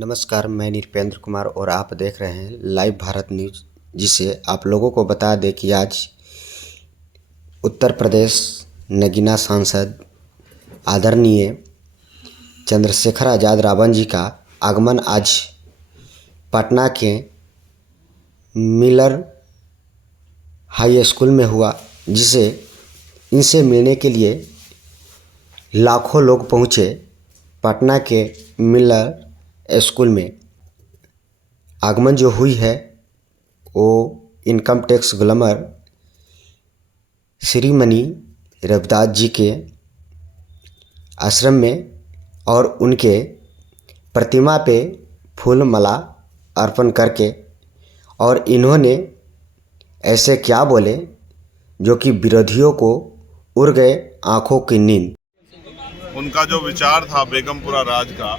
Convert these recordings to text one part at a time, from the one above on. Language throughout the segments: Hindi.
नमस्कार, मैं निरपेंद्र कुमार और आप देख रहे हैं लाइव भारत न्यूज़। जिसे आप लोगों को बता दें कि आज उत्तर प्रदेश नगीना सांसद आदरणीय चंद्रशेखर आज़ाद रावण जी का आगमन आज पटना के मिलर हाई स्कूल में हुआ, जिसे इनसे मिलने के लिए लाखों लोग पहुँचे। पटना के मिलर स्कूल में आगमन जो हुई है वो income tax glamour Shrimati Ravidas ji के आश्रम में, और उनके प्रतिमा पे फूल माला अर्पण करके, और इन्होंने ऐसे क्या बोले जो कि विरोधियों को उड़ गए आंखों की नींद। उनका जो विचार था बेगमपुरा राज का,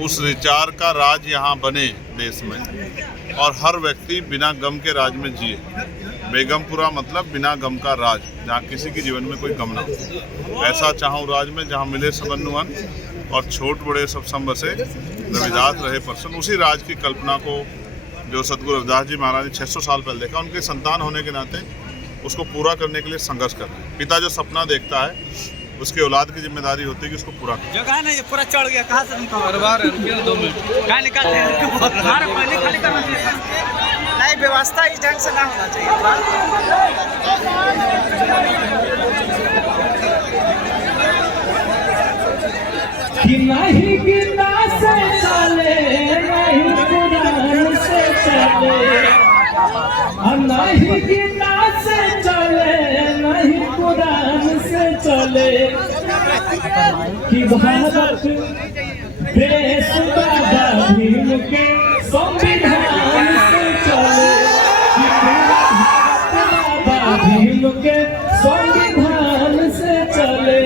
उस विचार का राज यहाँ बने देश में, और हर व्यक्ति बिना गम के राज में जिए। बेगमपुरा मतलब बिना गम का राज, जहाँ किसी के जीवन में कोई गम ना हो। ऐसा चाहूँ राज में जहाँ मिले सबनुअन और छोट बड़े सब बसे, रविदास रहे परसन। उसी राज की कल्पना को जो सदगुरु रविदास जी महाराज ने 600 साल पहले देखा, उनके संतान होने के नाते उसको पूरा करने के लिए संघर्ष कर रहे हैं। पिता जो सपना देखता है, उसके औलाद की जिम्मेदारी होती है कि उसको पूरा करें। जगह नहीं, पूरा चढ़ गया। कहाँ से कहाँ निकालते हैं? नहीं, व्यवस्था इस ढंग से ना होना चाहिए। नहीं गिरना से चले, नहीं कुरान से चले, नहीं गिरना से चले, नहीं कुरान से चले, कि भारत देश बाबा भीम के संविधान से चले, कि भारत बाबा भीम के संविधान से चले।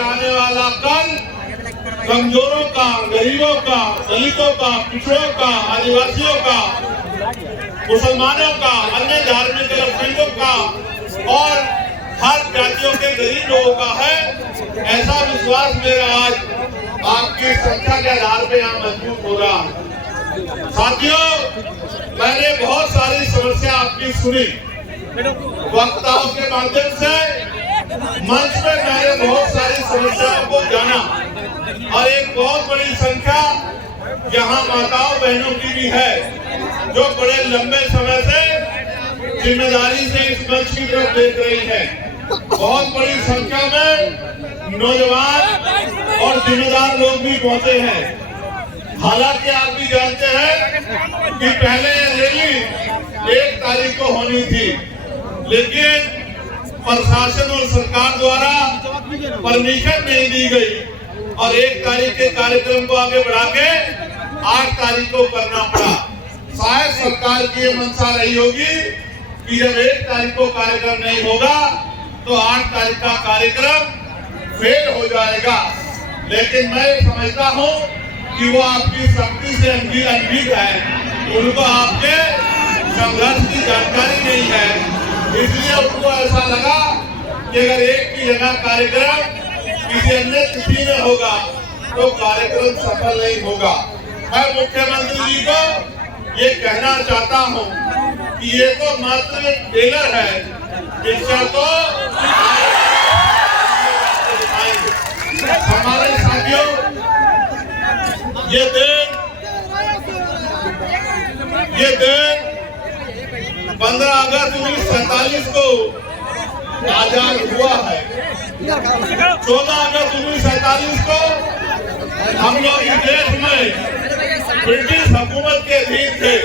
आने वाला कल कमजोरों का, गरीबों का, दलितों का, पिछड़ों का, आदिवासियों का, मुसलमानों का, अन्य धार्मिक अल्पसंख्यकों का और हर जातियों के गरीब लोगों का है। ऐसा विश्वास मेरा आज आपकी संख्या के आधार पे यहाँ मजबूत हो रहा है। साथियों, मैंने बहुत सारी समस्या आपकी सुनी, वक्ताओं के माध्यम से मंच पे मैंने बहुत सारी समस्याओं को जाना, और एक बहुत बड़ी संख्या यहाँ माताओं बहनों की भी है जो बड़े लंबे समय से जिम्मेदारी से इस मंच की तरफ देख रही है। बहुत बड़ी संख्या में नौजवान और जिम्मेदार लोग भी पहुंचे हैं। हालांकि आप भी जानते हैं कि पहले रैली 1 तारीख को होनी थी, लेकिन प्रशासन और सरकार द्वारा परमिशन नहीं दी गई और 1 तारीख के कार्यक्रम को आगे बढ़ा के 8 तारीख को करना पड़ा। शायद सरकार की ये मंशा रही होगी कि जब 1 तारीख को कार्यक्रम नहीं होगा तो 8 तारीख का कार्यक्रम फेल हो जाएगा। लेकिन मैं समझता हूँ कि वो आपकी शक्ति से अनभिज्ञ है, उनको आपके संघर्ष की जानकारी नहीं है, इसलिए उनको ऐसा लगा कि अगर एक की जगह कार्यक्रम किसी अन्य तिथि में होगा तो कार्यक्रम सफल नहीं होगा। मैं मुख्यमंत्री जी को ये कहना चाहता हूँ कि ये तो मात्र टेलर है, पिक्चर तो हमारे साथियों, ये दिन 15 अगस्त 1947 को आजाद हुआ है। 14 अगस्त 1947 को हम लोग इस देश में ब्रिटिश हुकूमत के अधीन थे।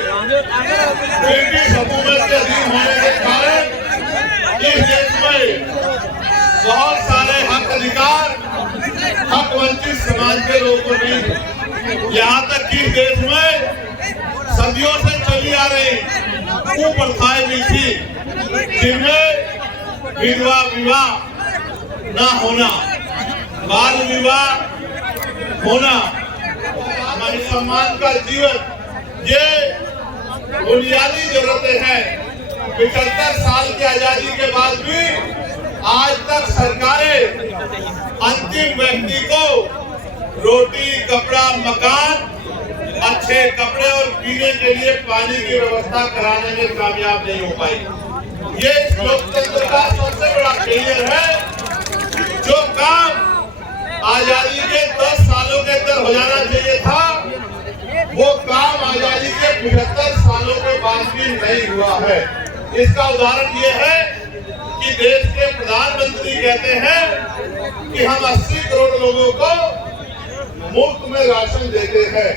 ब्रिटिश हुकूमत के अधीन होने के कारण इस देश में बहुत सारे हक अधिकार, हक वंचित समाज के लोगों को नहीं। यहाँ तक कि देश में सदियों से चली आ रही कुप्रथाएं भी थी, जिनमें विधवा विवाह न होना, बाल विवाह होना, हमारे सम्मान का जीवन, ये बुनियादी जरूरतें हैं। 75 साल की आजादी के बाद भी आज तक सरकारें अंतिम व्यक्ति को रोटी, कपड़ा, मकान, अच्छे कपड़े और पीने के लिए पानी की व्यवस्था कराने में कामयाब नहीं हो पाई। ये लोकतंत्र का सबसे बड़ा फेलियर है। जो काम आजादी के 10 सालों के अंदर हो जाना चाहिए था, वो काम आजादी के 75 सालों के बाद भी नहीं हुआ है। इसका उदाहरण ये है कि देश के प्रधानमंत्री कहते हैं कि हम 80 करोड़ लोगों को मुफ्त में राशन देते हैं।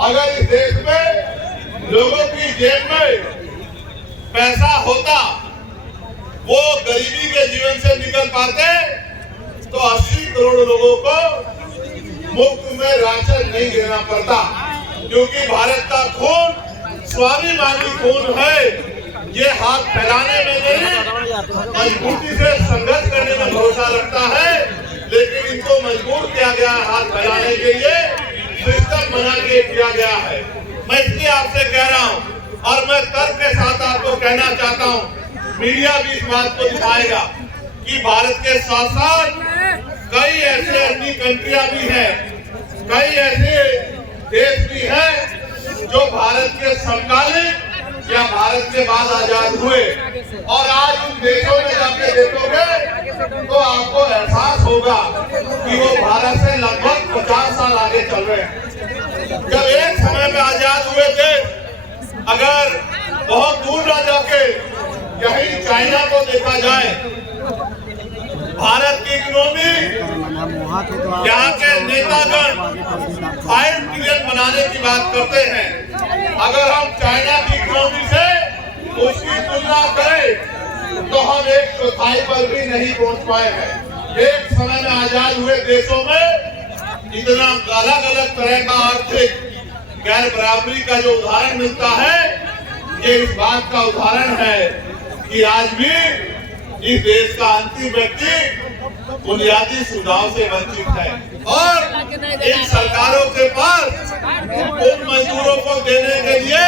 अगर इस देश में लोगों की जेब में पैसा होता, वो गरीबी के जीवन से निकल पाते, तो 80 करोड़ लोगों को मुफ्त में राशन नहीं देना पड़ता। क्योंकि भारत का खून स्वाभिमानी खून है। ये हाथ फैलाने में नहीं, मजबूती से संघर्ष करने में भरोसा रखता है, लेकिन इनको मजबूर किया गया है हाथ फैलाने के लिए, सिस्टम बना के किया गया है। मैं इसलिए आपसे कह रहा हूँ और मैं तर्क के साथ आपको कहना चाहता हूँ, मीडिया भी इस बात को दिखाएगा कि भारत के साथ साथ कई ऐसे अन्य कंट्रियां भी हैं, कई ऐसे देश भी हैं जो भारत के समकालीन या भारत के बाद आजाद हुए, और आज उन देशों में जाके देखोगे तो आपको एहसास होगा कि वो भारत से लगभग 50 साल आगे चल रहे हैं। जब एक समय में आजाद हुए थे, अगर बहुत दूर ना जाके यही चाइना को देखा जाए, भारत की इकोनॉमी, यहाँ के नेतागण 5 ट्रिलियन बनाने की बात करते हैं। अगर हम चाइना की इकोनॉमी से उसकी तुलना करें तो हम 1/4 पर भी नहीं पहुंच पाए हैं। एक समय में आजाद हुए देशों में इतना अलग अलग तरह का आर्थिक गैर बराबरी का जो उदाहरण मिलता है, ये इस बात का उदाहरण है कि आज भी इस देश का अंतिम व्यक्ति बुनियादी सुविधाओं से वंचित है। और इन सरकारों के पास उन मजदूरों को देने के लिए,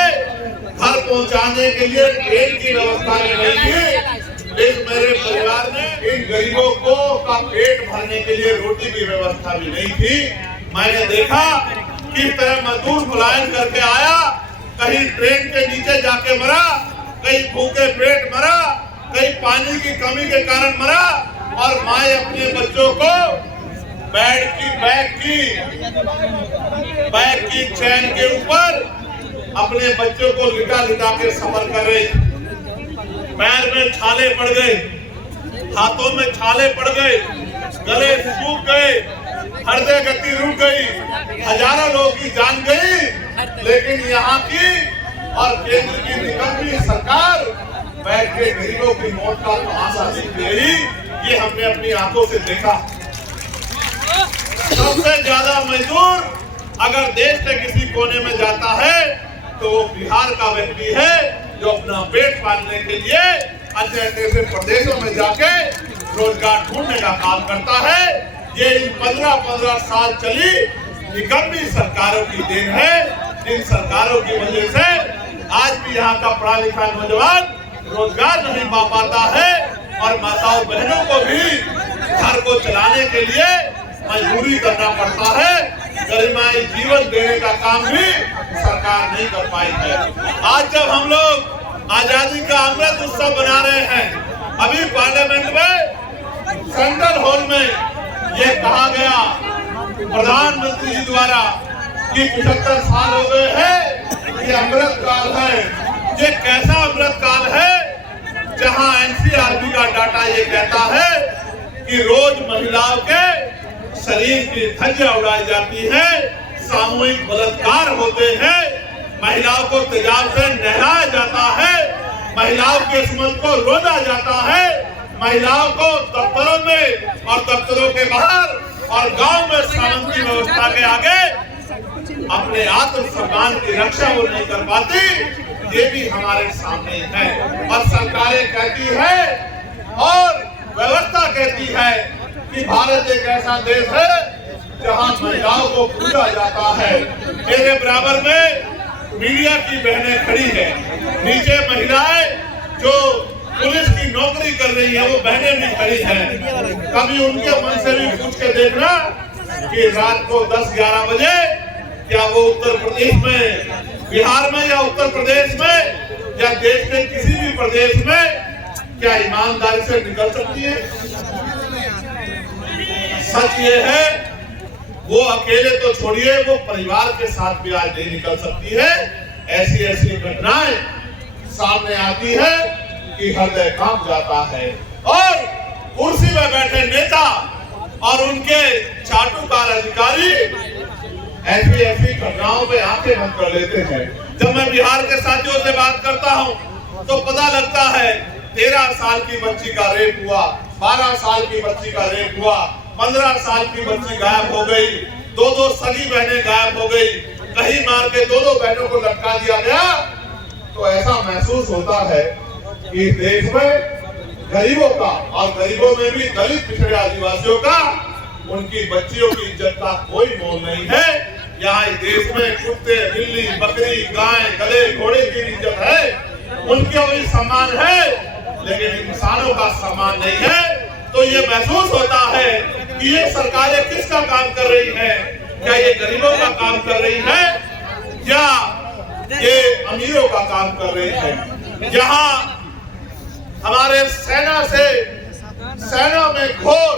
घर पहुंचाने के लिए ट्रेन की व्यवस्था नहीं थी। मेरे परिवार ने इन गरीबों को का पेट भरने के लिए रोटी की व्यवस्था भी नहीं थी। मैंने देखा किस तरह मजदूर पलायन करके आया, कहीं ट्रेन के नीचे जाके मरा, कहीं भूखे पेट मरा, कहीं पानी की कमी के कारण मरा, और माए अपने बच्चों को बैग की चैन के ऊपर अपने बच्चों को लिटा लिटा के सफर कर रही। पैर में छाले पड़ गए, हाथों में छाले पड़ गए, गले सूख गए, हृदय गति रुक गई, हजारों लोगों की जान गई। लेकिन यहाँ की और केंद्र की निकम्मी सरकार बैठ के गरीबों की मौत का तमाशा देखती रही। ये हमने अपनी आंखों से देखा। सबसे ज्यादा मजदूर अगर देश के किसी कोने में जाता है तो वो बिहार का व्यक्ति है, जो अपना पेट पालने के लिए अन्य ऐसे प्रदेशों में जाके रोजगार ढूंढने का काम करता है। ये इन 15-15 साल चली निकम्मी सरकारों की देन है, जिन सरकारों की वजह से आज भी यहाँ का पढ़ा लिखा नौजवान रोजगार नहीं पा पाता है, और माताओं बहनों को भी घर को चलाने के लिए मजदूरी करना पड़ता है। गरिमाई जीवन देने का काम भी सरकार नहीं कर पाई है। आज जब हम लोग आजादी का अमृत उत्सव बना रहे हैं, अभी पार्लियामेंट में सेंट्रल हॉल में ये कहा गया प्रधानमंत्री जी द्वारा कि 75 साल हो गए हैं, ये अमृत काल है। ये कैसा अमृत काल है जहां एनसीआरबी का डाटा ये कहता है कि रोज महिलाओं के शरीर की धज्जियां उड़ाई जाती है, सामूहिक बलात्कार होते हैं, महिलाओं को तेजाब से नहलाया जाता है, महिलाओं के सुमन को रोदा जाता है, महिलाओं को दफ्तरों में और दफ्तरों के बाहर और गांव में शांति व्यवस्था के आगे अपने आत्मसम्मान की रक्षा वो नहीं कर पाती, ये भी हमारे सामने है। और सरकारें कहती है और व्यवस्था कहती है कि भारत एक ऐसा देश है जहां महिलाओं को पूजा जाता है। मेरे बराबर में मीडिया की बहनें खड़ी है, नीचे महिलाएं जो पुलिस की नौकरी कर रही है वो बहनें भी खड़ी हैं। कभी उनके मन से भी पूछ के देखना कि रात को 10-11 बजे क्या वो उत्तर प्रदेश में, बिहार में या उत्तर प्रदेश में या देश के किसी भी प्रदेश में क्या ईमानदारी से निकल सकती है? सच ये है वो अकेले तो छोड़िए, वो परिवार के साथ भी आज नहीं निकल सकती है। ऐसी ऐसी घटनाएं सामने आती है कि हृदय कांप जाता है। और कुर्सी में बैठे नेता और उनके चाटुकार अधिकारी ऐसी ऐसी घटनाओं पे आंखें बंद कर लेते हैं। जब मैं बिहार के साथियों से बात करता हूं तो पता लगता है 13 साल की बच्ची का रेप हुआ, 12 साल की बच्ची का रेप हुआ, 15 साल की बच्ची गायब हो गई, 2 सगी बहनें गायब हो गई, कहीं मार के 2 बहनों को लटका दिया गया। तो ऐसा महसूस होता है कि देश में गरीबों का, और गरीबों में भी दलित पिछड़े आदिवासियों का, उनकी बच्चियों की इज्जत का कोई मोल नहीं है। यहाँ इस देश में कुत्ते, बिल्ली, बकरी, गाय, गधे, घोड़े की इज्जत है, उनके भी सम्मान है, लेकिन इंसानों का सम्मान नहीं है। तो ये महसूस होता है कि ये सरकारें किसका काम कर रही हैं? क्या ये गरीबों का काम कर रही है या ये अमीरों का काम कर रही है? जहाँ हमारे सेना में घोर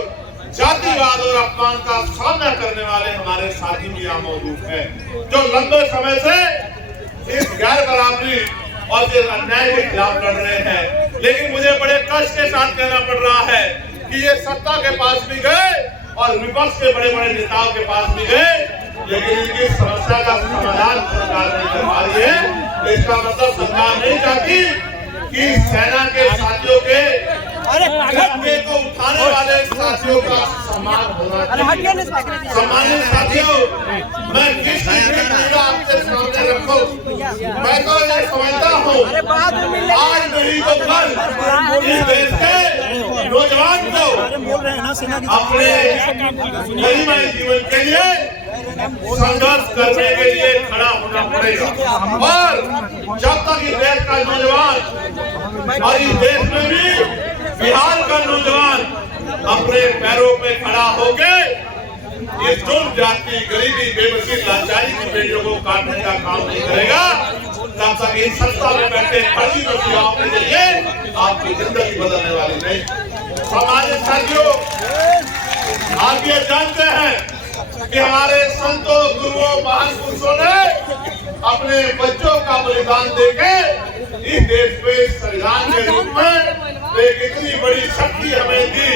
जातिवाद और अपमान का सामना करने वाले हमारे साथी भी यहाँ मौजूद हैं, जो लंबे समय से इस गैर बराबरी और इस अन्याय के खिलाफ लड़ रहे हैं। लेकिन मुझे बड़े कष्ट के साथ कहना पड़ रहा है कि ये सत्ता के पास भी गए और विपक्ष के बड़े बड़े नेताओं के पास भी गए, लेकिन इनकी समस्या का समाधान सरकार नहीं कर पा रही है। इसका मतलब सरकार नहीं चाहती कि सेना के साथियों के झटके को उठाने वाले साथियों का सम्मान होना चाहिए। सम्मानित साथियों, मैं किस आपके सामने रखूं, मैं तो ये समझता हूँ आज नहीं तो कल इस देश के नौजवान को अपने गरिमामय जीवन के लिए संघर्ष करने के लिए खड़ा होना पड़ेगा। और जब तक इस देश का नौजवान और इस देश में भी बिहार का नौजवान अपने पैरों पे खड़ा होके इस जुल्म, जाति, गरीबी, बेबसी, लाचारी की बेटियों को काटने का काम नहीं करेगा, तब तक इन सत्ता में बैठे फर्जी मसीहाओं के जरिए आपकी जिंदगी बदलने वाली नहीं। हमारे साथियों, आप ये जानते हैं कि हमारे संतों, गुरुओं, महान पुरुषों ने अपने बच्चों का बलिदान देके इस देश में संविधान के रूप में एक इतनी बड़ी शक्ति हमें दी,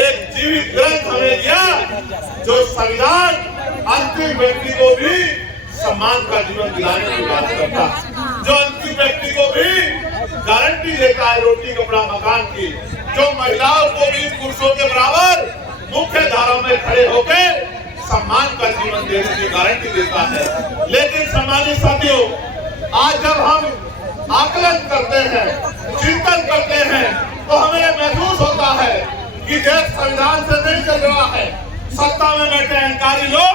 एक जीवित ग्रंथ हमें दिया जो संविधान अंतिम व्यक्ति को भी सम्मान का जीवन दिलाने की बात करता, जो अंतिम व्यक्ति को भी गारंटी देता है रोटी, कपड़ा, मकान की, जो महिलाओं को भी पुरुषों के बराबर मुख्य धारा में खड़े होकर सम्मान का जीवन देने की गारंटी देता है। लेकिन सम्मानित साथियों, आज जब हम आकलन करते हैं, चिंतन करते हैं, तो हमें महसूस होता है कि देश संविधान से नहीं चल रहा है। सत्ता में बैठे अहंकारी लोग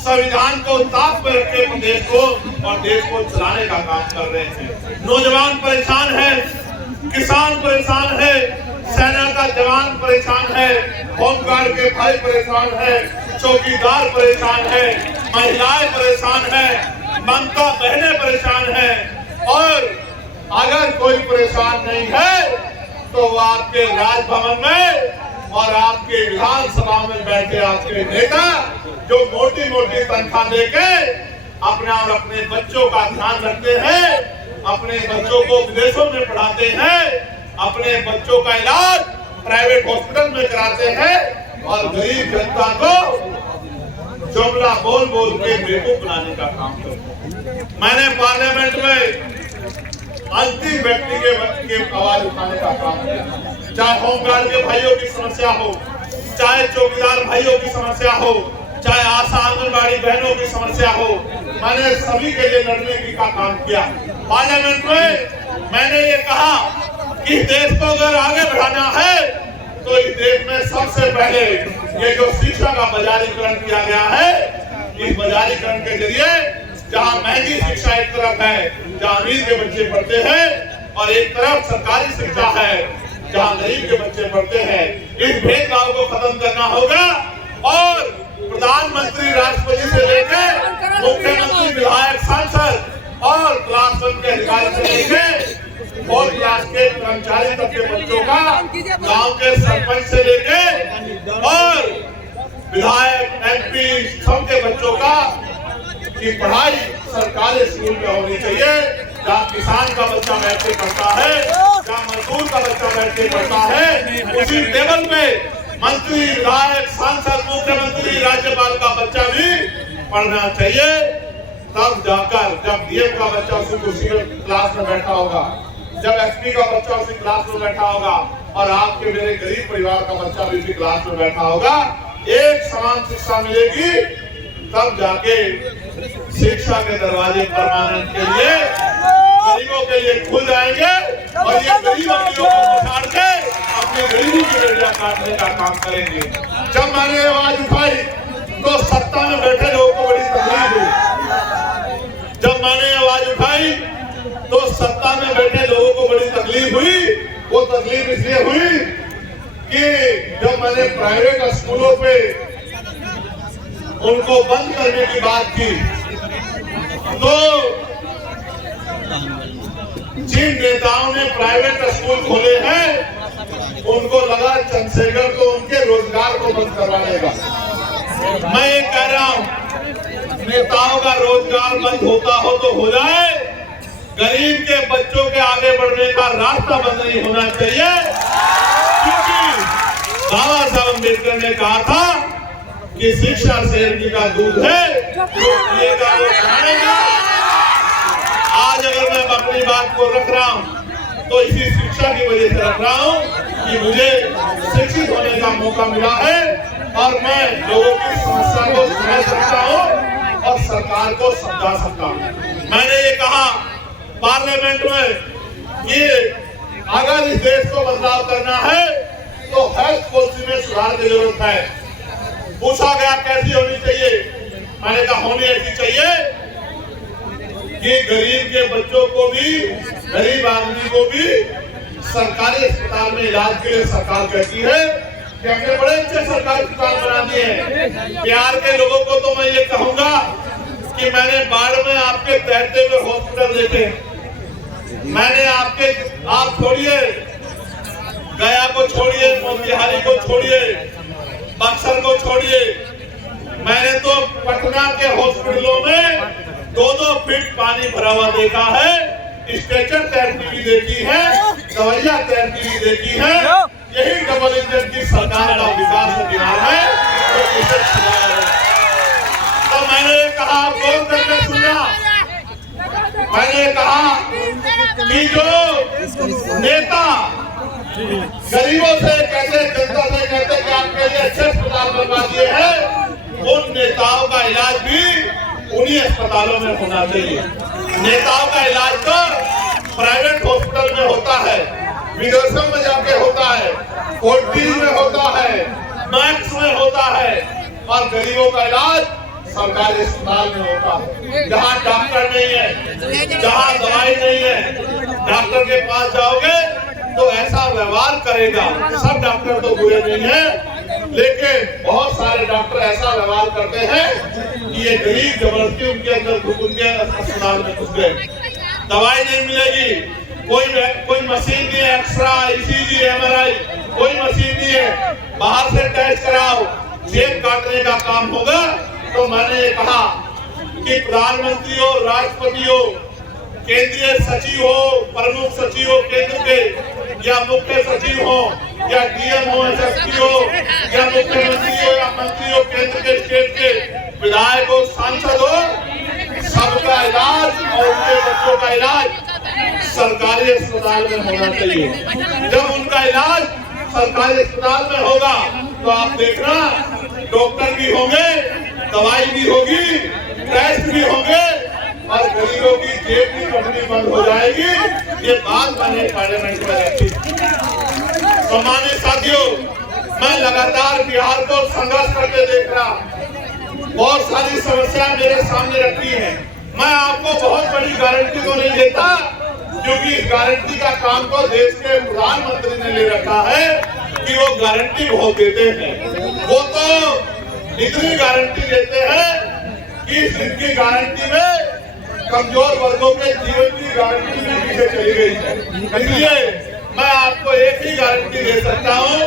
संविधान को ताक में रख के देश को और देश को चलाने का काम कर रहे हैं। नौजवान परेशान है, किसान परेशान है, सेना का जवान परेशान है, होमगार्ड के भाई परेशान है, चौकीदार परेशान है, महिलाएं परेशान है, ममता बहनें परेशान है। और अगर कोई परेशान नहीं है तो वो आपके राजभवन में और आपके विधानसभा में बैठे आपके नेता जो मोटी मोटी तनख्वाह देके अपना और अपने बच्चों का ध्यान रखते हैं, अपने बच्चों को विदेशों में पढ़ाते हैं, अपने बच्चों का इलाज प्राइवेट हॉस्पिटल में कराते हैं और गरीब जनता को जुमला बोल बोल के बेवकूफ बनाने का काम करते हैं। मैंने पार्लियामेंट में अंतिम व्यक्ति के आवाज उठाने का काम किया, चाहे होमगार्ड के भाइयों की समस्या हो, चाहे चौकीदार भाइयों की समस्या हो, चाहे आशा आंगनबाड़ी बहनों की समस्या हो, मैंने सभी के लिए लड़ने की का काम किया। पार्लियामेंट में मैंने ये कहा कि देश को अगर आगे बढ़ाना है तो इस देश में सबसे पहले ये जो शिक्षा का बाजारीकरण किया गया है, इस बाजारीकरण के जरिए जहाँ महंगी शिक्षा एक तरफ है, जहाँ अमीर के बच्चे पढ़ते हैं, और एक तरफ सरकारी शिक्षा है जहाँ गरीब के बच्चे पढ़ते हैं, इस भेदभाव को खत्म करना होगा। और प्रधानमंत्री, राष्ट्रपति से लेकर मुख्यमंत्री, विधायक, सांसद और क्लास 1 के अधिकारी से लेकर और क्लास के कर्मचारी तक के बच्चों का, गांव के सरपंच से लेकर और विधायक, MP सबके बच्चों का की पढ़ाई सरकारी स्कूल में होनी चाहिए, जहाँ किसान का बच्चा बैठ के पढ़ता है, जहाँ मजदूर का बच्चा बैठ के पढ़ता है, उसी टेबल पे मंत्री, विधायक, सांसद, मुख्यमंत्री, राज्यपाल का बच्चा भी पढ़ना चाहिए। तब जाकर जब DM का बच्चा उसी क्लास में बैठा होगा, जब SP का बच्चा उसी क्लास में बैठा होगा, और आपके मेरे गरीब परिवार का बच्चा भी उसी क्लास में बैठा होगा, एक समान शिक्षा मिलेगी, तब जाके शिक्षा के दरवाजे परमानेंट के लिए गरीबों के लिए खुल जाएंगे, और ये गरीब अमीरों को उछाड़ के अपनी गरीबी की बेड़ियां काटने का काम करेंगे। जब मैंने आवाज उठाई तो सत्ता में बैठे लोगों को बड़ी तकलीफ हुई। जब मैंने आवाज उठाई तो सत्ता में बैठे लोगों को बड़ी तकलीफ हुई। वो तकलीफ इसलिए हुई कि जब मैंने प्राइवेट स्कूलों पे उनको बंद करने की बात की, तो जिन नेताओं ने प्राइवेट स्कूल खोले हैं उनको लगा चंद्रशेखर तो उनके रोजगार को बंद करवा देगा। मैं ये कह रहा हूं, नेताओं का रोजगार बंद होता हो तो हो जाए, गरीब के बच्चों के आगे बढ़ने का रास्ता बंद नहीं होना चाहिए। क्योंकि बाबा साहब अम्बेडकर ने कहा था कि शिक्षा शेर जी का दूध है, जो पिएगा वो खाएगा। आज अगर मैं अपनी बात को रख रहा हूँ तो इसी शिक्षा की वजह से रख रहा हूँ कि मुझे शिक्षित होने का मौका मिला है, और मैं लोगों की समस्या को समझ सकता हूँ और सरकार को समझा सकता हूँ। मैंने ये कहा पार्लियामेंट में कि अगर इस देश को बदलाव करना है तो हेल्थ पॉलिसी में सुधार की जरूरत है। पूछा गया कैसी होनी चाहिए, मैंने कहा होनी ऐसी चाहिए कि गरीब के बच्चों को भी, गरीब आदमी को भी सरकारी अस्पताल में इलाज के लिए सरकार कहती है कि हमने बड़े अच्छे सरकारी अस्पताल बना दिए हैं। बिहार के लोगों को तो मैं ये कहूंगा कि मैंने बाढ़ में आपके तैरते हुए हॉस्पिटल देखे, मैंने आप छोड़िए गया को छोड़िए, मोतिहारी को छोड़िए, बक्सर को छोड़िए, मैंने तो पटना के हॉस्पिटलों में 2-2 फीट पानी भरा हुआ देखा है, स्ट्रेचर थेरेपी भी देखी है, दवाइयां थेरेपी भी देखी है। यही डबल इंजन की सरकार का विकास अभियान है, तो इसे सुधार है। तो मैंने कहा, गौर करके सुनना, मैंने कहा कि जो नेता गरीबों से कहते, जनता से कहते कि आपके लिए अच्छे अस्पताल बनवा दिए हैं, उन नेताओं का इलाज भी उन्हीं अस्पतालों में होना चाहिए। नेताओं का इलाज तो प्राइवेट हॉस्पिटल में होता है, विदेशों में जाके होता है, फोर्टिस में होता है, मैक्स में होता है, और गरीबों का इलाज सरकारी अस्पताल में होता है, जहाँ डॉक्टर नहीं है, जहाँ दवाई नहीं है। डॉक्टर के पास जाओगे तो ऐसा व्यवहार करेगा। सब डॉक्टर तो बुरे नहीं है, लेकिन बहुत सारे डॉक्टर ऐसा व्यवहार करते हैं कि ये गरीब जबरदस्ती उनके अंदर उनके अस्पताल में घुस गए। दवाई नहीं मिलेगी, कोई मशीन नहीं है, एक्सरा, ECG, MRI, कोई मशीन नहीं है, बाहर से टेस्ट कराओ, जेब काटने का काम होगा। तो मैंने ये कहा कि प्रधानमंत्री हो, राष्ट्रपति हो, केंद्रीय सचिव हो, प्रमुख सचिव हो केंद्र के, या मुख्य सचिव हो, या DM हो, SSP हो, या मुख्यमंत्री हो, या मंत्री हो केंद्र के, स्टेट के, विधायक हो, सांसद हो, सबका इलाज और उनके बच्चों का इलाज सरकारी अस्पताल में होना चाहिए। जब उनका इलाज सरकारी अस्पताल में होगा तो आप देखना डॉक्टर भी होंगे, दवाई भी होगी, टेस्ट भी होंगे और गरीबों की जेब भी कटनी बंद हो जाएगी। ये बात मैंने पार्लियामेंट में रखी। सम्मानित साथियों, मैं लगातार बिहार को संघर्ष करते देख रहा, बहुत सारी समस्याएं मेरे सामने रखी हैं। मैं आपको बहुत बड़ी गारंटी तो नहीं देता, क्योंकि इस गारंटी का काम तो देश के प्रधानमंत्री ने ले रखा है कि वो गारंटी बहुत देते हैं। वो तो इतनी गारंटी देते हैं कि इनकी गारंटी में कमजोर वर्गों के जीवन की गारंटी भी पीछे चली गई है। इसलिए मैं आपको एक ही गारंटी दे सकता हूँ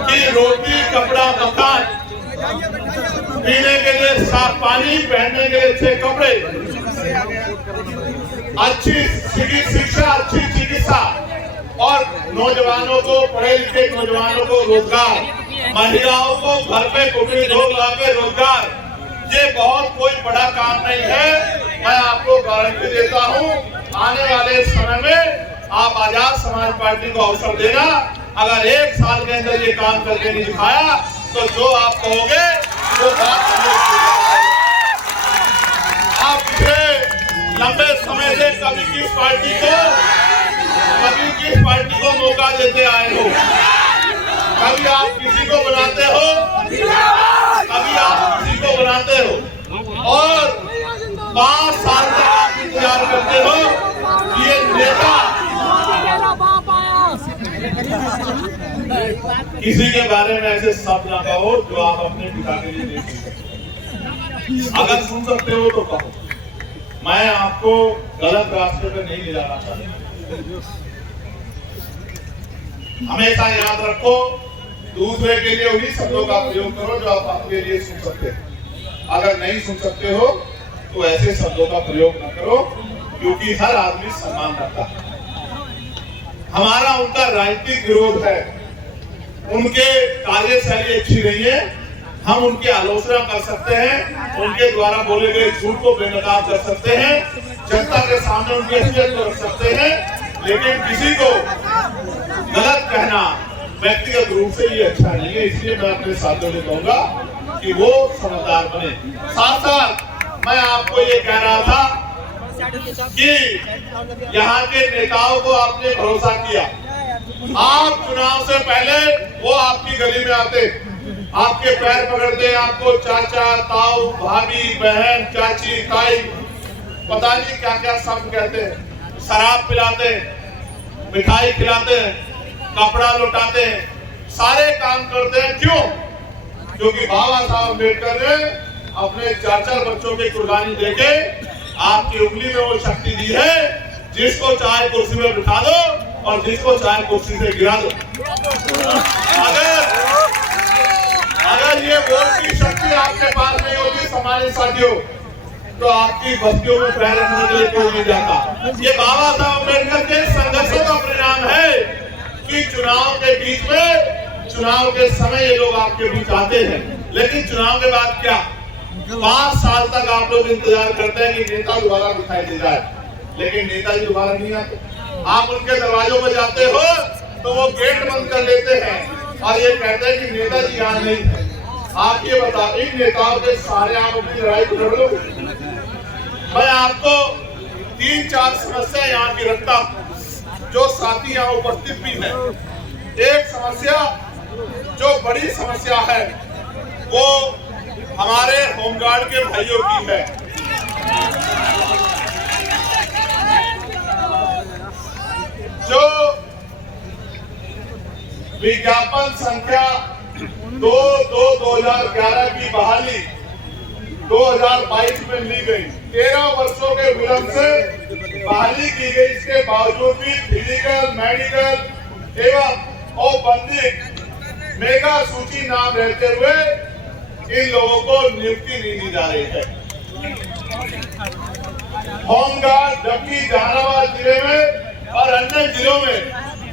कि रोटी, कपड़ा, मकान, पीने के लिए साफ पानी, पहनने के लिए अच्छे कपड़े, अच्छी शिक्षा, अच्छी चिकित्सा और नौजवानों को, पढ़े लिखे नौजवानों को रोजगार, महिलाओं को घर पे कुटी धोख ला के रोजगार, ये बहुत कोई बड़ा काम नहीं है। मैं आपको गारंटी देता हूँ, आने वाले समय में आप आजाद समाज पार्टी को अवसर देना। अगर एक साल के अंदर ये काम करके नहीं दिखाया तो जो आप कहोगे वो बात आप पिछले लंबे समय से कभी किस पार्टी को मौका देते आए हो, कभी आप किसी को बनाते हो, कभी आप किसी को बनाते हो और 5 साल तक आप इंतजार करते हो कि ये नेता किसी के बारे में ऐसे शब्द ना कहो जो आप अपने पिता के लिए नहीं सुन सकते। अगर सुन सकते हो तो कहो, मैं आपको गलत रास्ते पे नहीं ले जाना चाहता। हमेशा याद रखो, दूसरे के लिए उन्हीं शब्दों का प्रयोग करो जो आप अपने लिए सुन सकते हो। अगर नहीं सुन सकते हो तो ऐसे शब्दों का प्रयोग न करो, क्योंकि हर आदमी सम्मान रखता है। हमारा उनका राजनीतिक विरोध है, उनके कार्यशैली अच्छी नहीं है, हम उनकी आलोचना कर सकते हैं, उनके द्वारा बोले गए झूठ को बेनकाब कर सकते हैं, जनता के सामने उनकी हैसियत को रख सकते हैं, लेकिन किसी को गलत कहना व्यक्तिगत रूप से ये अच्छा नहीं है। इसलिए मैं अपने साथियों से कहूंगा कि वो समझदार बने। साथ साथ मैं आपको ये कह रहा था कि यहाँ के नेताओं को आपने भरोसा किया। आप चुनाव से पहले वो आपकी गली में आते, आपके पैर पकड़ते, आपको चाचा, ताऊ, भाभी, बहन, चाची, ताई, पता नहीं क्या क्या शब्द कहते हैं, शराब पिलाते, मिठाई खिलाते, कपड़ा लौटाते, सारे काम करते हैं। क्यों? क्योंकि बाबा साहब अम्बेडकर ने अपने 4-4 बच्चों की कुर्बानी देके आपकी उंगली में वो शक्ति दी है, जिसको चाहे कुर्सी में बिठा दो और जिसको चाहे कुर्सी से गिरा दो। अगर ये वोट की शक्ति आपके पास नहीं होगी सम्मानित साथियों, तो आपकी बस्तियों में पैर रखने के लिए कोई नहीं जाता। ये बाबा साहब अम्बेडकर के संघर्षों का परिणाम है कि चुनाव के बीच में, चुनाव के समय ये लोग आपके बीच आते हैं, लेकिन चुनाव के बाद क्या? 5 साल तक आप लोग इंतजार करते हैं कि नेता दोबारा दिखाई दे जाए, लेकिन नेताजी दोबारा नहीं आते। आप उनके दरवाजों पर जाते हो तो वो गेट बंद कर लेते हैं और ये कहते हैं कि नेताजी यहाँ नहीं है। आप ये बताओ, इन नेताओं के सहारे आप अपनी लड़ाई लड़ लो? मैं आपको 3-4 समस्या यहाँ की रखता हूँ, जो साथी यहाँ उपस्थित भी है। एक समस्या जो बड़ी समस्या है वो हमारे होमगार्ड के भाइयों की है। जो विज्ञापन संख्या 2/2/2011 की बहाली 2022 में ली गई, 13 वर्षों के विलंब से बहाली की गई। इसके बावजूद भी फिजिकल, मेडिकल एवं औपबंधिक मेगा सूची नाम रहते हुए इन लोगों को नियुक्ति नहीं दी जा रही है। होमगार्ड, जबकि जहानाबाद जिले में और अन्य जिलों में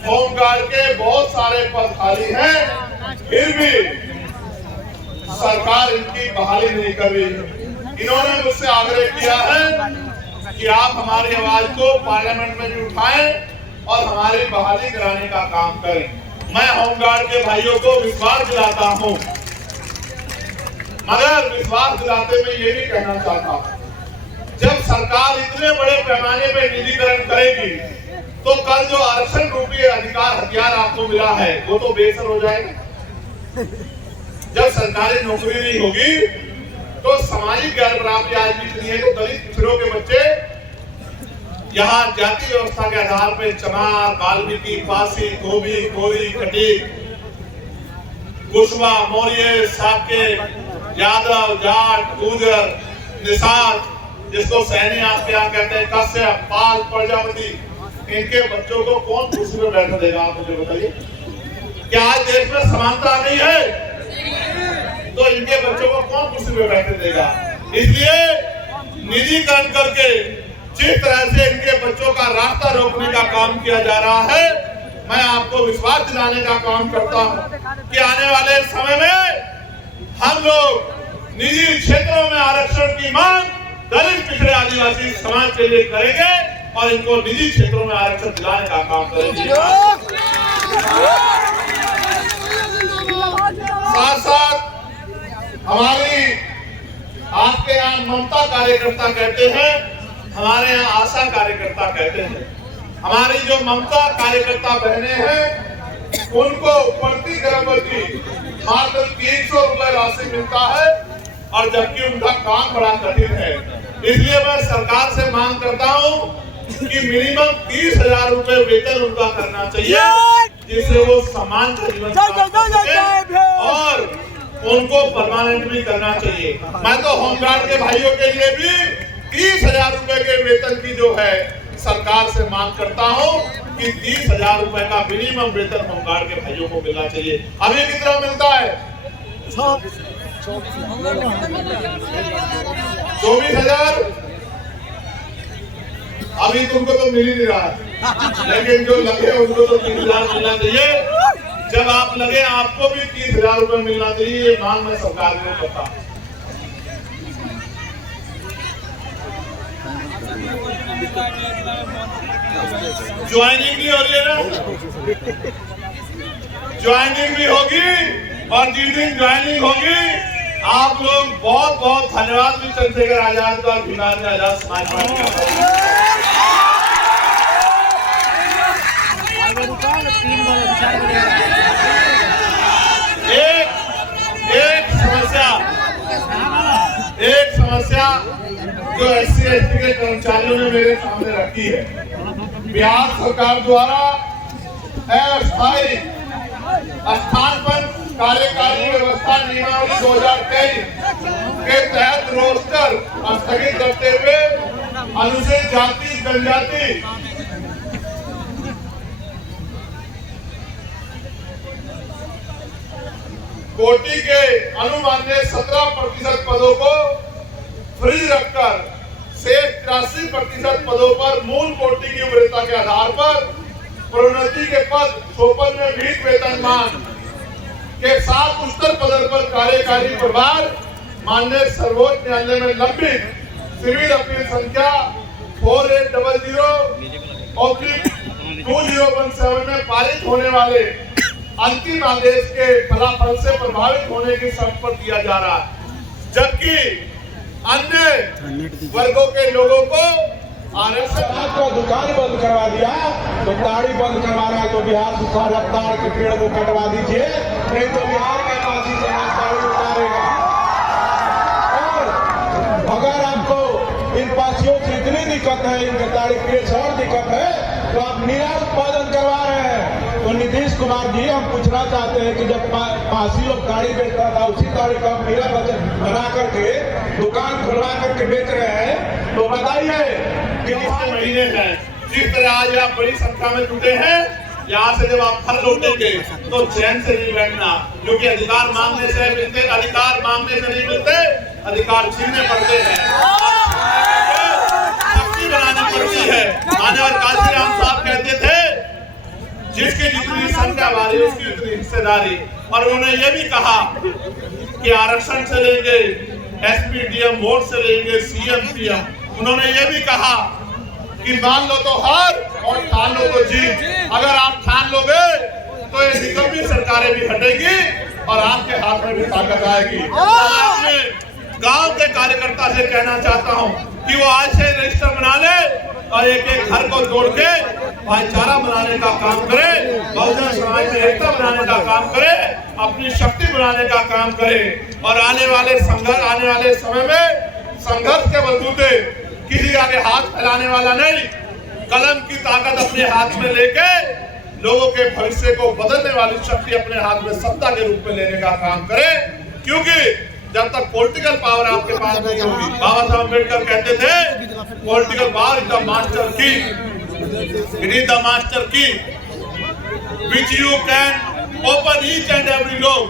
होमगार्ड के बहुत सारे पद खाली हैं, फिर भी सरकार इनकी बहाली नहीं कर रही है। इन्होंने मुझसे आग्रह किया है कि आप हमारी आवाज को पार्लियामेंट में भी उठाएं और हमारी बहाली कराने का काम करें। मैं होमगार्ड के भाइयों को विश्वास दिलाता हूं, मगर विश्वास दिलाते में ये भी कहना चाहता हूं, जब सरकार इतने बड़े पैमाने पे निजीकरण करेगी तो कल जो आरक्षण रूपी अधिकार हथियार आपको मिला है वो तो बेअसर हो जाएगा। जब सरकारी नौकरी नहीं होगी तो सामाजिक गैर बराबरी आज भी इतनी है तो दलित पिछड़ों के बच्चे यहाँ जाति व्यवस्था के आधार पर चमार, वाल्मीकि, पासी, धोबी, कोरी, खटीक, कुशवा, मौर्य, साके, यादव, जाट, गुर्जर, निषाद, जिसको सैनी आपके यहाँ कहते हैं, कश्यप, पाल, प्रजापति, इनके बच्चों को कौन कुर्सी में बैठने देगा? आप मुझे बताइए। क्या आज देश में समानता नहीं है तो इनके बच्चों को कौन कुर्सी में बैठने देगा? इसलिए निजीकरण करके जिस तरह से इनके बच्चों का रास्ता रोकने का काम किया जा रहा है, मैं आपको विश्वास दिलाने का काम करता हूं कि आने वाले समय में हम लोग निजी क्षेत्रों में आरक्षण की मांग दलित, पिछड़े, आदिवासी समाज के लिए करेंगे और इनको निजी क्षेत्रों में आरक्षण दिलाने का काम करेंगे। साथ साथ हमारी आपके यहाँ ममता कार्यकर्ता कहते हैं, हमारे यहाँ आशा कार्यकर्ता कहते हैं। हमारी जो ममता कार्यकर्ता बहनें हैं उनको प्रति गर्भवती मात्र 300 रुपए राशि मिलता है और जबकि उनका काम बड़ा कठिन है। इसलिए मैं सरकार से मांग करता हूं कि मिनिमम 30,000 रुपए वेतन उनका करना चाहिए जिससे वो सम्मान से जीवन और उनको परमानेंट भी करना चाहिए। मैं तो होमगार्ड के भाइयों के लिए भी 30,000 रुपए के वेतन की जो है सरकार से मांग करता हूं कि 30,000 रुपए का मिनिमम वेतन होमगार्ड के भाइयों को मिलना चाहिए। अभी कितना मिलता है? 24,000। अभी तुमको तो मिल ही नहीं रहा है, लेकिन जो लगे उनको तो 30,000 मिलना चाहिए। जब आप लगे आपको भी 30,000 रुपए मिलना चाहिए, ये मांग मैं सरकार को करता। ज्वाइनिंग भी हो रही है ना, ज्वाइनिंग भी होगी और जिस दिन ज्वाइनिंग होगी आप लोग बहुत बहुत धन्यवाद भी चंद्रशेखर आजाद का, बिहार में आजाद समाज एक समस्या जो SC/ST के कर्मचारियों ने मेरे सामने रखी है। बिहार सरकार द्वारा अस्थायी स्थानांतरण कार्यकारी व्यवस्था नियमावली 2023 के तहत रोस्टर स्थगित करते हुए अनुसूचित जाति जनजाति कोटि के अनुमान्य 17% पदों को फ्री रखकर शेष 83% पदों पर मूल कोटि की वरीयता के आधार पर प्रोन्नति के पद 56 में विहित वेतनमान के साथ उच्चतर पद पर कार्यकारी प्रभार माननीय सर्वोच्च न्यायालय में लंबित सिविल अपील संख्या 4800/2017 में पारित होने वाले अंतिम आदेश के फलाफल से प्रभावित होने की शर्त पर दिया जा रहा है, जबकि अन्य वर्गों के लोगों को आरक्षण को दुकान बंद करवा दिया तो ताड़ी बंद करवा रहा है, तो बिहार सरकार रफ्तार के पेड़ को कटवा दीजिए, नहीं तो बिहार का पासी समाज ताड़ी उतारेगा। और अगर आपको इन पासियों से इतनी दिक्कत है, इनके ताड़ी पेड़ से और दिक्कत है, तो आप नीरा उत्पादन करवा रहे हैं। तो नीतीश कुमार जी, हम पूछना चाहते हैं कि जब पासी लोग ताड़ी बेचता था उसी ताड़ी का नीरा बना करके दुकान खुलवा करके बेच रहे हैं, तो बताइए कितने महीने हैं। जिस तरह आज आप बड़ी संख्या में जुटे हैं, यहाँ से जब आप फल लौटेंगे तो चैन से नहीं बैठना, क्योंकि अधिकार मांगने से मिलते, अधिकार मांगने से नहीं मिलते, अधिकार छीनने पड़ते हैं, शक्ति बनानी पड़ती है। माननीय काशीराम साहब कहते थे जिसकी जितनी संख्या वाली उसकी उतनी हिस्सेदारी, और उन्होंने ये भी कहा कि आरक्षण से लेंगे, SP DM वोट से लेंगे, CM PM। उन्होंने ये भी कहा कि मान लो तो हार और ठान लो तो जीत। अगर आप ठान लोगे तो ये निकम्मी सरकारें भी हटेगी और आपके हाथ में भी ताकत आएगी। अपने गांव के कार्यकर्ता से कहना चाहता हूं कि वो आज से रजिस्टर बना ले और एक एक घर को जोड़ के भाईचारा बनाने का काम करे, बहुजन समाज में एकता बनाने का काम करे, अपनी शक्ति बनाने का काम करे और आने वाले समय में संघर्ष के बलबूते किसी आगे हाथ फैलाने वाला नहीं, कलम की ताकत अपने हाथ में लेके लोगों के भविष्य को बदलने वाली शक्ति अपने हाथ में सत्ता के रूप में लेने का काम करे। क्योंकि जब तक पॉलिटिकल पावर आपके पास नहीं होगी, बाबा साहब अम्बेडकर कहते थे political power is the master की, इट इज द मास्टर की which you can open each and every lock.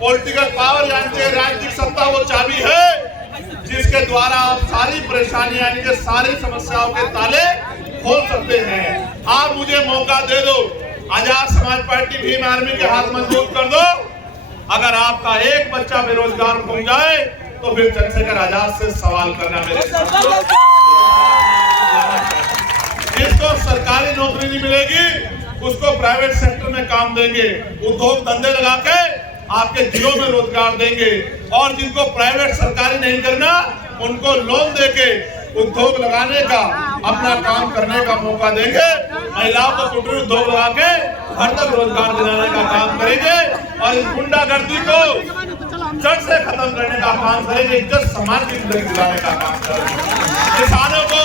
Political power यानी कि राजनीतिक सत्ता वो चाबी है जिसके द्वारा आप सारी परेशानियां यानी कि सारी समस्याओं के ताले खोल सकते हैं। आप मुझे मौका दे दो, आजाद समाज पार्टी भीम आर्मी के हाथ मजबूत कर दो। अगर आपका एक बच्चा बेरोजगार घूम जाए तो फिर चंद्रशेखर आजाद से सवाल करना मेरे जिसको सरकारी नौकरी नहीं मिलेगी उसको प्राइवेट सेक्टर में काम देंगे, उद्योग धंधे लगा के आपके जिलों में रोजगार देंगे और जिनको प्राइवेट सरकारी नहीं करना उनको लोन देके उद्योग लगाने का अपना काम करने का मौका देंगे। महिलाओं को कुटीर उद्योग लगा के घर तक रोजगार दिलाने का काम करेंगे और इस गुंडागर्दी को जड़ से खत्म करने का काम करेंगे, इज्जत समाज की जिंदगी दिलाने का काम करेंगे। किसानों को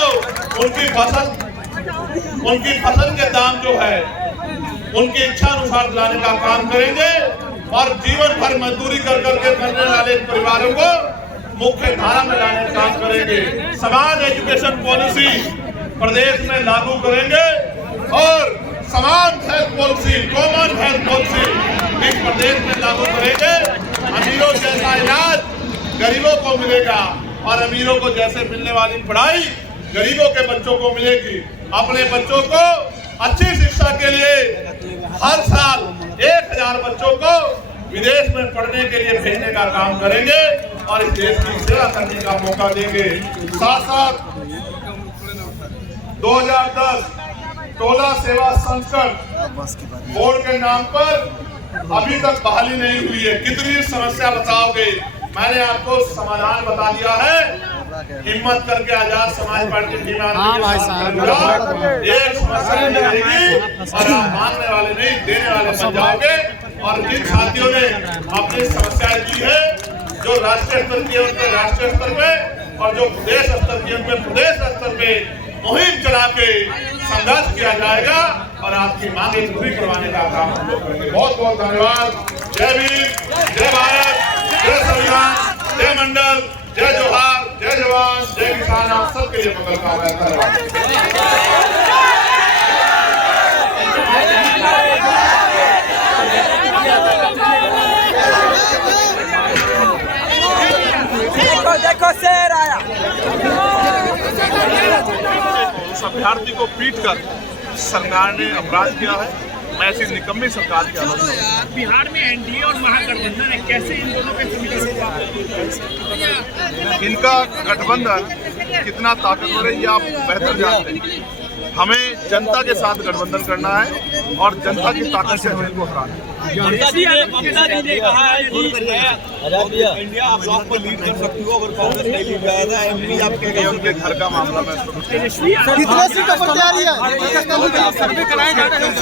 उनकी फसल के दाम जो है उनकी इच्छा अनुसार दिलाने का काम करेंगे और जीवन भर मजदूरी कर करके करने वाले परिवारों को मुख्य धारा में लाने का काम करेंगे। समान एजुकेशन पॉलिसी प्रदेश में लागू करेंगे और समान health policy, common health policy इस प्रदेश में लागू करेंगे। अमीरों जैसा इलाज गरीबों को मिलेगा और अमीरों को जैसे मिलने वाली पढ़ाई गरीबों के बच्चों को मिलेगी। अपने बच्चों को अच्छी शिक्षा के लिए हर साल 1000 बच्चों को विदेश में पढ़ने के लिए भेजने का काम करेंगे और इस देश की सेवा करने का मौका देंगे। साथ साथ 2010 टोला सेवा संकट बोर्ड के नाम पर अभी तक बहाली नहीं हुई है। कितनी समस्या बताओगे? मैंने आपको समाधान बता दिया है। हिम्मत करके आजाद समाज पार्टी भीम आर्मी एक समस्या नहीं रहेगी और आप मांगने वाले नहीं देने वाले बन जाओगे। और जिन साथियों ने अपनी समस्याएं दी है, जो राष्ट्रीय स्तर की उनके राष्ट्रीय स्तर पे और जो प्रदेश स्तर की उनके प्रदेश स्तर पे मुहिम चला के संघर्ष किया जाएगा और आपकी मांगें पूरी करवाने का काम हम लोग करेंगे। बहुत बहुत धन्यवाद। जय भीम, जय भारत, जय संविधान, जय मंडल, जय जोहार, जय जवान, जय किसान। आप सबके लिए मंगल कामना। धन्यवाद। देखो शेर आया। उस अभ्यर्थी को पीट कर सरकार ने अपराध किया है। मैं ऐसी निकम्मी सरकार की आलोचना। बिहार में एनडीए और महागठबंधन है, कैसे इन दोनों के समीकरण? इनका गठबंधन कितना ताकतवर है ये आप बेहतर जानते हैं। हमें जनता के साथ गठबंधन करना है और जनता की ताकत से हमें को हराना है। ममता जी ने कहा है कि इंडिया आप ब्लॉक पर लीड कर सकती हो अगर कांग्रेस नहीं लीड जाएगा। एमपी आपके उनके घर का मामला में कितने सीटों पर तैयारी है? सर्वे कराए जा रहे हैं।